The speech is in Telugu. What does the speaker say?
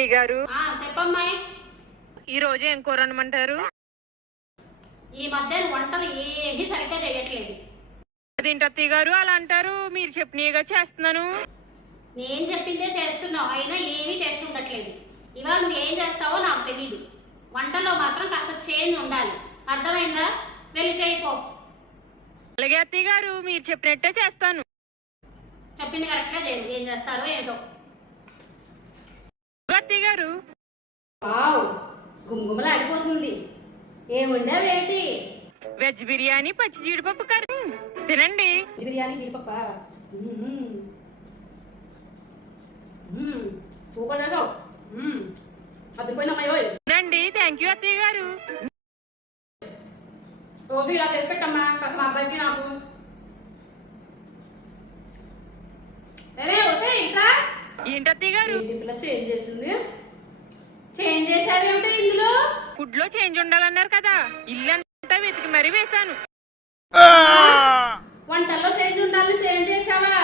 అత్తయ్య గారు. చెప్పమ్మాయి ఈ రోజు ఏం కూర అనమంటారు ఈ మధ్య వంటలు ఏమీ సరిగ్గా చేయట్లేదు. అదేంటి అత్తయ్య గారు? అలా అంటారు. మీరు చెప్పినగా చేస్తున్నాను. నేను చెప్పిందే చేస్తున్నావు. అయినా ఏమీ టేస్ట్ ఉండట్లేదు. ఇవాళ నువ్వు ఏం చేస్తావో నాకు తెలియదు వంటలో మాత్రం కాస్త చేంజ్ ఉండాలి. అర్థమైందా? వెళ్ళి చేయిపో అలాగే అత్తయ్య గారు మీరు చెప్పినట్టే చేస్తాను. చెప్పింది కరెక్ట్గా చేయండి ఏం చేస్తారో ఏంటో వావ్ గుమగుమలాడిపోతుంది. ఏముండవేంటి? వెజ్ బిర్యానీ పచ్చి జీడిపప్పు కర్రీ. తినండి. బిర్యానీ జీడిపప్ప? తినండి థ్యాంక్ యూ అత్తయ్య గారు. రోజు ఇలా చేసి పెట్టమ్మా కాస్త మా అబ్బాయికి నాకు. ఏమే వస్తే ఇంకా? ఏంటి అత్తయ్య గారు? పిల్ల చేంజ్ చేసింది? వేసావేమిటో ఇందులో. గుడ్లో చేంజ్ ఉండాలన్నారు కదా. ఇల్లు అంతా వెతికి మరీ వేశాను. వంటల్లో చేంజ్ ఉండాలని చేంజ్ చేసావా?